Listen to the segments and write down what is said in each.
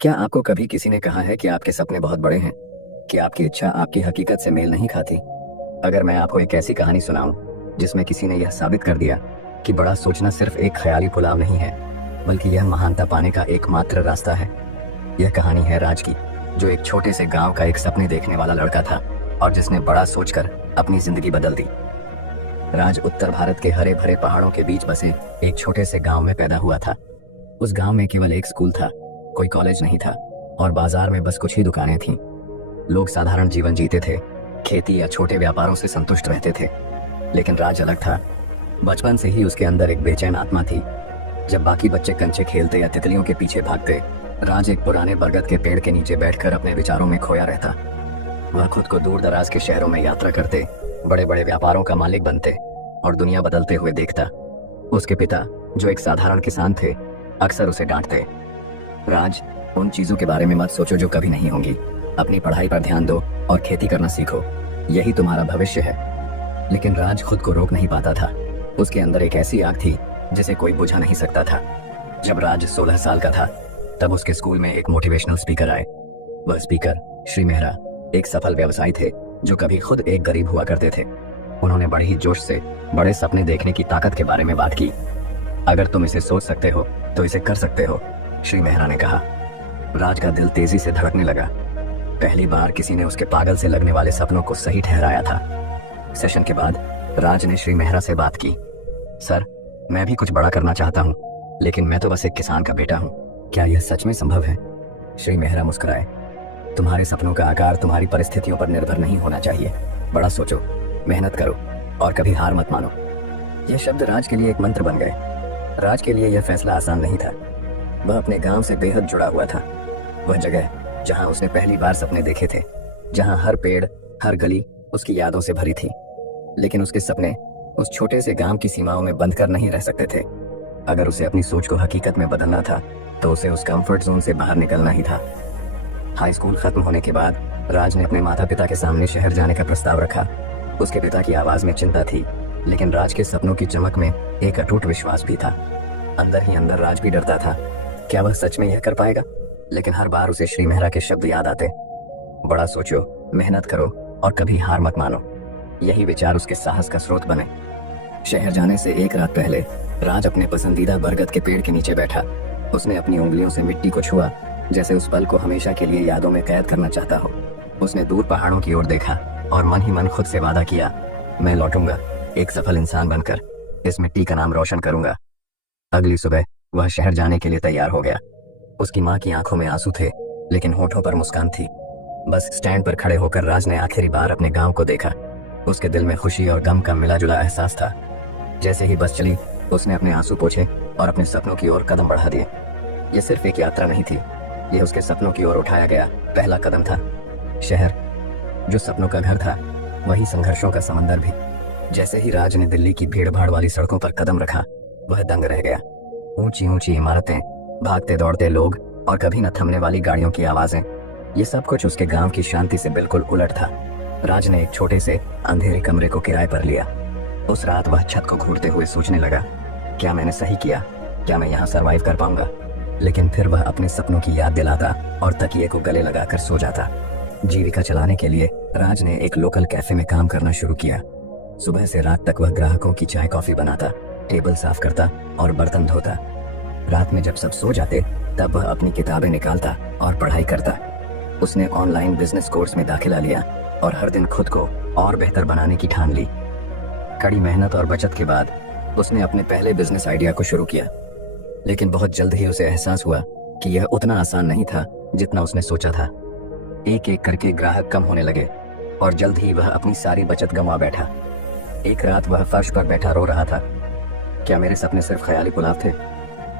क्या आपको कभी किसी ने कहा है कि आपके सपने बहुत बड़े हैं, कि आपकी इच्छा आपकी हकीकत से मेल नहीं खाती? अगर मैं आपको एक ऐसी कहानी सुनाऊं जिसमें किसी ने यह साबित कर दिया कि बड़ा सोचना सिर्फ एक ख्याली पुलाव नहीं है, बल्कि यह महानता पाने का एकमात्र रास्ता है। यह कहानी है राज की, जो एक छोटे से गांव का एक सपने देखने वाला लड़का था और जिसने बड़ा सोचकर अपनी जिंदगी बदल दी। राज उत्तर भारत के हरे भरे पहाड़ों के बीच बसे एक छोटे से गांव में पैदा हुआ था। उस गांव में केवल एक स्कूल था, कोई कॉलेज नहीं था और बाजार में बस कुछ ही दुकानें थीं। लोग साधारण जीवन जीते थे, खेती या छोटे व्यापारों से संतुष्ट रहते थे। लेकिन राज अलग था। बचपन से ही उसके अंदर एक बेचैन आत्मा थी। जब बाकी बच्चे कंचे खेलते या तितलियों के पीछे भागते, राज एक पुराने बरगद के पेड़ के नीचे बैठकर अपने विचारों में खोया रहता। वह खुद को दूर दराज के शहरों में यात्रा करते, बड़े बड़े व्यापारों का मालिक बनते और दुनिया बदलते हुए देखता। उसके पिता, जो एक साधारण किसान थे, अक्सर उसे डांटते, राज, उन चीजों के बारे में मत सोचो जो कभी नहीं होंगी। अपनी पढ़ाई पर ध्यान दो और खेती करना सीखो, यही तुम्हारा भविष्य है। लेकिन राज खुद को रोक नहीं पाता था। उसके अंदर एक ऐसी आग थी जिसे कोई बुझा नहीं सकता था। जब राज 16 साल का था, तब उसके स्कूल में एक मोटिवेशनल स्पीकर आए। वह स्पीकर श्री मेहरा एक सफल व्यवसायी थे जो कभी खुद एक गरीब हुआ करते थे। उन्होंने बड़े ही जोश से बड़े सपने देखने की ताकत के बारे में बात की। अगर तुम इसे सोच सकते हो तो इसे कर सकते हो, श्री मेहरा ने कहा। राज का दिल तेजी से धड़कने लगा। पहली बार किसी ने उसके पागल से लगने वाले सपनों को सही ठहराया था। सेशन के बाद राज ने श्री मेहरा से बात की, सर, मैं भी कुछ बड़ा करना चाहता हूँ, लेकिन मैं तो बस एक किसान का बेटा हूँ। क्या यह सच में संभव है? श्री मेहरा मुस्कुराए, तुम्हारे सपनों का आकार तुम्हारी परिस्थितियों पर निर्भर नहीं होना चाहिए। बड़ा सोचो, मेहनत करो और कभी हार मत मानो। यह शब्द राज के लिए एक मंत्र बन गए। राज के लिए यह फैसला आसान नहीं था। वह अपने गांव से बेहद जुड़ा हुआ था। वह जगह जहां उसने पहली बार सपने देखे थे, जहां हर पेड़, हर गली उसकी यादों से भरी थी। लेकिन उसके सपने उस छोटे से गांव की सीमाओं में बंद कर नहीं रह सकते थे। अगर उसे अपनी सोच को हकीकत में बदलना था, तो उसे उस कंफर्ट जोन से बाहर निकलना ही था। हाई स्कूल खत्म होने के बाद राज ने अपने माता पिता के सामने शहर जाने का प्रस्ताव रखा। उसके पिता की आवाज में चिंता थी, लेकिन राज के सपनों की चमक में एक अटूट विश्वास भी था। अंदर ही अंदर राज भी डरता था, क्या वह सच में यह कर पाएगा? लेकिन हर बार उसे श्री मेहरा के शब्द याद आते, बड़ा सोचो, मेहनत करो और कभी हार मत मानो। यही विचार उसके साहस का स्रोत बने। शहर जाने से एक रात पहले राज अपने पसंदीदा बरगद के पेड़ के नीचे बैठा। उसने अपनी उंगलियों से मिट्टी को छुआ, जैसे उस पल को हमेशा के लिए यादों में कैद करना चाहता हो। उसने दूर पहाड़ों की ओर देखा और मन ही मन खुद से वादा किया, मैं लौटूंगा एक सफल इंसान बनकर, इस मिट्टी का नाम रोशन करूंगा। अगली सुबह वह शहर जाने के लिए तैयार हो गया। उसकी माँ की आंखों में आंसू थे, लेकिन होठों पर मुस्कान थी। बस स्टैंड पर खड़े होकर राज ने आखिरी बार अपने गांव को देखा। उसके दिल में खुशी और गम का मिला जुला एहसास था। जैसे ही बस चली, उसने अपने आंसू पोंछे और अपने सपनों की ओर कदम बढ़ा दिए। यह सिर्फ एक यात्रा नहीं थी, यह उसके सपनों की ओर उठाया गया पहला कदम था। शहर, जो सपनों का घर था, वही संघर्षों का समंदर भी। जैसे ही राज ने दिल्ली की भीड़ भाड़ वाली सड़कों पर कदम रखा, वह दंग रह गया। ऊंची ऊंची इमारतें, भागते दौड़ते लोग और कभी न थमने वाली गाड़ियों की आवाजें, ये सब कुछ उसके गांव की शांति से बिल्कुल उलट था। राज ने एक छोटे से अंधेरे कमरे को किराए पर लिया। उस रात वह छत को घूरते हुए सोचने लगा, क्या मैंने सही किया? क्या मैं यहाँ सरवाइव कर पाऊंगा? लेकिन फिर वह अपने सपनों की याद दिलाता और तकिए को गले लगाकर सो जाता। जीविका चलाने के लिए राज ने एक लोकल कैफे में काम करना शुरू किया। सुबह से रात तक वह ग्राहकों की चाय कॉफी बनाता, टेबल साफ करता और बर्तन धोता। रात में जब सब सो जाते, तब वह अपनी किताबें निकालता और पढ़ाई करता। उसने ऑनलाइन बिजनेस कोर्स में दाखिला लिया और हर दिन खुद को और बेहतर बनाने की ठान ली। कड़ी मेहनत और बचत के बाद उसने अपने पहले बिजनेस आइडिया को शुरू किया। लेकिन बहुत जल्द ही उसे एहसास हुआ कि यह उतना आसान नहीं था जितना उसने सोचा था। एक एक करके ग्राहक कम होने लगे और जल्द ही वह अपनी सारी बचत गंवा बैठा। एक रात वह फर्श पर बैठा रो रहा था, क्या मेरे सपने सिर्फ ख्याली पुलाव थे?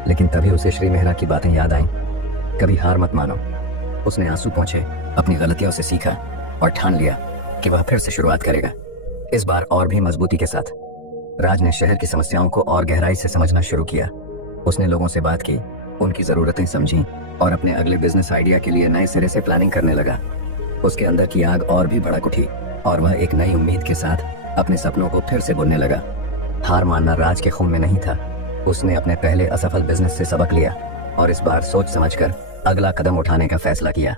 लेकिन तभी उसे श्री मेहरा की बातें याद आईं, कभी हार मत मानो। उसने आंसू पोंछे, अपनी गलतियों से सीखा और ठान लिया कि वह फिर से शुरुआत करेगा, इस बार और भी मजबूती के साथ। राज ने शहर की समस्याओं को और गहराई से समझना शुरू किया। उसने लोगों से बात की, उनकी जरूरतें समझी और अपने अगले बिजनेस आइडिया के लिए नए सिरे से प्लानिंग करने लगा। उसके अंदर की आग और भी भड़क उठी और वह एक नई उम्मीद के साथ अपने सपनों को फिर से बुनने लगा। हार मानना राज के खून में नहीं था। उसने अपने पहले असफल बिजनेस से सबक लिया और इस बार सोच समझकर अगला कदम उठाने का फैसला किया।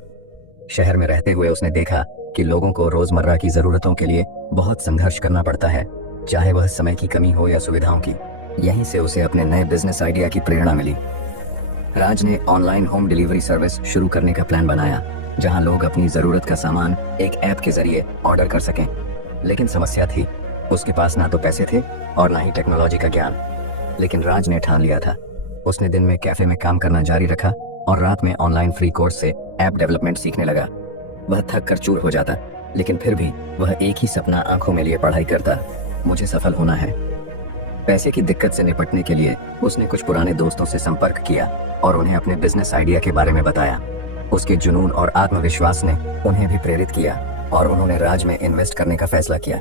शहर में रहते हुए उसने देखा कि लोगों को रोजमर्रा की जरूरतों के लिए बहुत संघर्ष करना पड़ता है, चाहे वह समय की कमी हो या सुविधाओं की। यहीं से उसे अपने नए बिजनेस आइडिया की प्रेरणा मिली। राज ने ऑनलाइन होम डिलीवरी सर्विस शुरू करने का प्लान बनाया, जहां लोग अपनी जरूरत का सामान एक ऐप के जरिए ऑर्डर कर सकें। लेकिन समस्या थी, उसके पास ना तो पैसे थे और ना ही टेक्नोलॉजी का ज्ञान। लेकिन राज ने ठान लिया था। उसने दिन में कैफे में काम करना जारी रखा और रात में ऑनलाइन फ्री कोर्स से ऐप डेवलपमेंट सीखने लगा। वह थक कर चूर हो जाता, लेकिन फिर भी वह एक ही सपना आंखों में लिए पढ़ाई करता, मुझे सफल होना है। पैसे की दिक्कत से निपटने के लिए उसने कुछ पुराने दोस्तों से संपर्क किया और उन्हें अपने बिजनेस आइडिया के बारे में बताया। उसके जुनून और आत्मविश्वास ने उन्हें भी प्रेरित किया और उन्होंने राज में इन्वेस्ट करने का फैसला किया।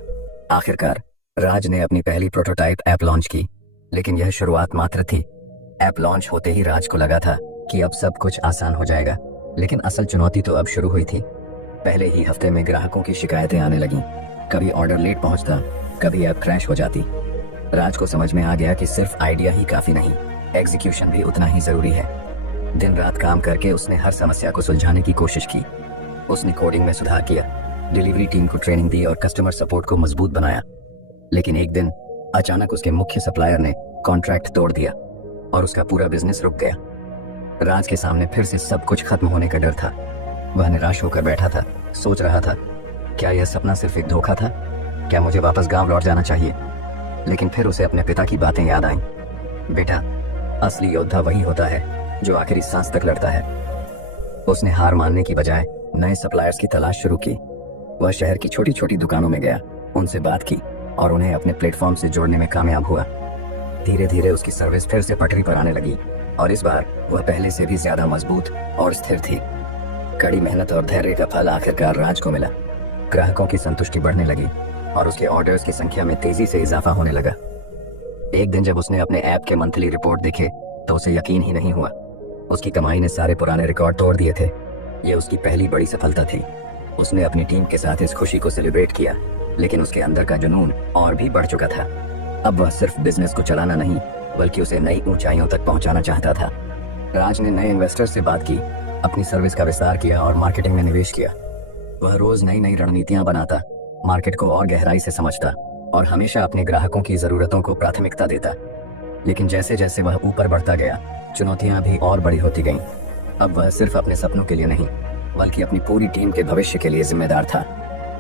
आखिरकार राज ने अपनी पहली प्रोटोटाइप ऐप लॉन्च की, लेकिन यह शुरुआत मात्र थी। ऐप लॉन्च होते ही राज को लगा था कि अब सब कुछ आसान हो जाएगा, लेकिन असल चुनौती तो अब शुरू हुई थी। पहले ही हफ्ते में ग्राहकों की शिकायतें आने लगीं। कभी ऑर्डर लेट पहुंचता, कभी ऐप क्रैश हो जाती। राज को समझ में आ गया कि सिर्फ आइडिया ही काफी नहीं, एग्जीक्यूशन भी उतना ही जरूरी है। दिन रात काम करके उसने हर समस्या को सुलझाने की कोशिश की। उसने कोडिंग में सुधार किया, डिलीवरी टीम को ट्रेनिंग दी और कस्टमर सपोर्ट को मजबूत बनाया। लेकिन एक दिन अचानक उसके मुख्य सप्लायर ने कॉन्ट्रैक्ट तोड़ दिया और उसका पूरा बिजनेस रुक गया। राज के सामने फिर से सब कुछ खत्म होने का डर था। वह निराश होकर बैठा था, सोच रहा था, क्या यह सपना सिर्फ एक धोखा था? क्या मुझे वापस गांव लौट जाना चाहिए? लेकिन फिर उसे अपने पिता की बातें याद आईं। बेटा, असली योद्धा वही होता है जो आखिरी सांस तक लड़ता है। उसने हार मानने की बजाय नए सप्लायर्स की तलाश शुरू की। वह शहर की छोटी छोटी दुकानों में गया, उनसे बात की और उन्हें अपने प्लेटफॉर्म से जोड़ने में कामयाब हुआ। धीरे धीरे उसकी सर्विस फिर से पटरी पर आने लगी और इस बार वह पहले से भी ज्यादा मजबूत और स्थिर थी। कड़ी मेहनत और धैर्य का फल आखिरकार राज को मिला। ग्राहकों की संतुष्टि बढ़ने लगी और उसके ऑर्डर्स की संख्या में तेजी से इजाफा होने लगा। एक दिन जब उसने अपने ऐप के मंथली रिपोर्ट देखे तो उसे यकीन ही नहीं हुआ। उसकी कमाई ने सारे पुराने रिकॉर्ड तोड़ दिए थे। ये उसकी पहली बड़ी सफलता थी। उसने अपनी टीम के साथ इस खुशी को सेलिब्रेट किया, लेकिन उसके अंदर का जुनून और भी बढ़ चुका था। अब वह सिर्फ बिजनेस को चलाना नहीं, बल्कि उसे नई ऊंचाइयों तक पहुंचाना चाहता था। राज ने नए इन्वेस्टर्स से बात की, अपनी सर्विस का विस्तार किया और मार्केटिंग में निवेश किया। वह रोज नई नई रणनीतियां बनाता, मार्केट को और गहराई से समझता और हमेशा अपने ग्राहकों की जरूरतों को प्राथमिकता देता। लेकिन जैसे जैसे वह ऊपर बढ़ता गया, चुनौतियां भी और बड़ी होती गईं। अब वह सिर्फ अपने सपनों के लिए नहीं, बल्कि अपनी पूरी टीम के भविष्य के लिए जिम्मेदार था।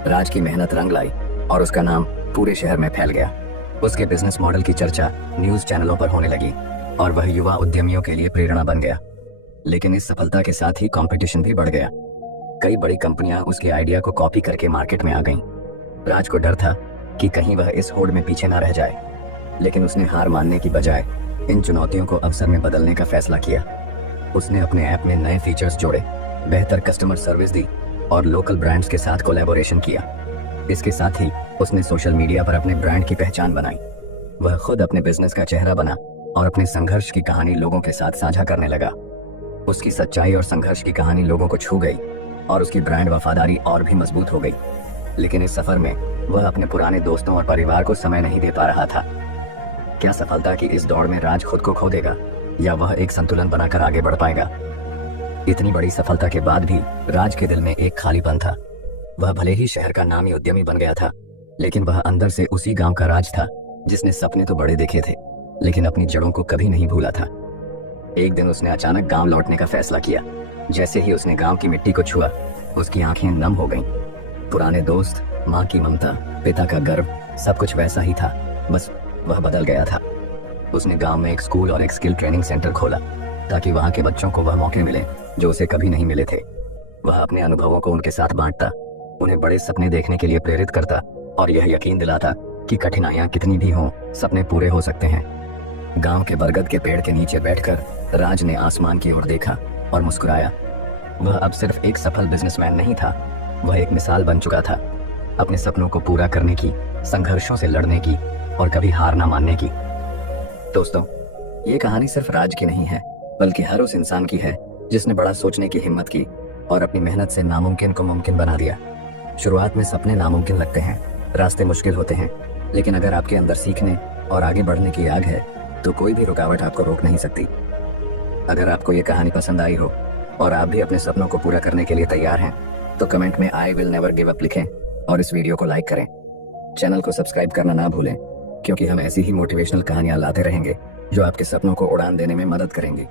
राज की मेहनत रंग लाई और उसका नाम पूरे शहर में फैल गया। उसके बिजनेस मॉडल की चर्चा न्यूज चैनलों पर होने लगी और वह युवा उद्यमियों के लिए प्रेरणा बन गया। लेकिन इस सफलता के साथ ही कंपटीशन भी बढ़ गया। कई बड़ी कंपनियां उसके आइडिया को कॉपी करके मार्केट में आ गईं। राज को डर था कि कहीं वह इस होड़ में पीछे ना रह जाए, लेकिन उसने हार मानने की बजाय इन चुनौतियों को अवसर में बदलने का फैसला किया। उसने अपने ऐप में नए फीचर्स जोड़े, बेहतर कस्टमर सर्विस दी और लोकल ब्रांड्स के साथ कोलैबोरेशन किया। इसके साथ ही उसने सोशल मीडिया पर अपने ब्रांड की पहचान बनाई। वह खुद अपने बिजनेस का चेहरा बना और अपने संघर्ष की कहानी लोगों के साथ साझा करने लगा। उसकी सच्चाई और संघर्ष की कहानी लोगों को छू गई और उसकी ब्रांड वफादारी और भी मजबूत हो गई। लेकिन इस सफर में वह अपने पुराने दोस्तों और परिवार को समय नहीं दे पा रहा था। क्या सफलता की इस दौड़ में राज खुद को खो देगा या वह एक संतुलन बनाकर आगे बढ़ पाएगा? इतनी बड़ी सफलता के बाद भी राज के दिल में एक खालीपन था। वह भले ही शहर का नामी उद्यमी बन गया था, लेकिन वह अंदर से उसी गांव का राज था जिसने सपने तो बड़े देखे थे, लेकिन अपनी जड़ों को कभी नहीं भूला था। एक दिन उसने अचानक गांव लौटने का फैसला किया। जैसे ही उसने गांव की मिट्टी को छुआ, उसकी आंखें नम हो गईं। पुराने दोस्त, माँ की ममता, पिता का गर्व, सब कुछ वैसा ही था, बस वह बदल गया था। उसने गांव में एक स्कूल और एक स्किल ट्रेनिंग सेंटर खोला ताकि वहां के बच्चों को वह मौके मिले जो उसे कभी नहीं मिले थे। वह अपने अनुभवों को उनके साथ बांटता, उन्हें बड़े सपने देखने के लिए प्रेरित करता और यह यकीन दिलाता कि कठिनाइयां कितनी भी हों, सपने पूरे हो सकते हैं। गांव के बरगद के पेड़ के नीचे बैठकर राज ने आसमान की ओर देखा और मुस्कुराया। वह अब सिर्फ एक सफल बिजनेसमैन नहीं था, वह एक मिसाल बन चुका था, अपने सपनों को पूरा करने की, संघर्षों से लड़ने की और कभी हार ना मानने की। दोस्तों, ये कहानी सिर्फ राज की नहीं है, बल्कि हर उस इंसान की है जिसने बड़ा सोचने की हिम्मत की और अपनी मेहनत से नामुमकिन को मुमकिन बना दिया। शुरुआत में सपने नामुमकिन लगते हैं, रास्ते मुश्किल होते हैं, लेकिन अगर आपके अंदर सीखने और आगे बढ़ने की आग है तो कोई भी रुकावट आपको रोक नहीं सकती। अगर आपको ये कहानी पसंद आई हो और आप भी अपने सपनों को पूरा करने के लिए तैयार हैं, तो कमेंट में I will never give up लिखें और इस वीडियो को लाइक करें। चैनल को सब्सक्राइब करना ना भूलें, क्योंकि हम ऐसी ही मोटिवेशनल कहानियां लाते रहेंगे जो आपके सपनों को उड़ान देने में मदद करेंगी।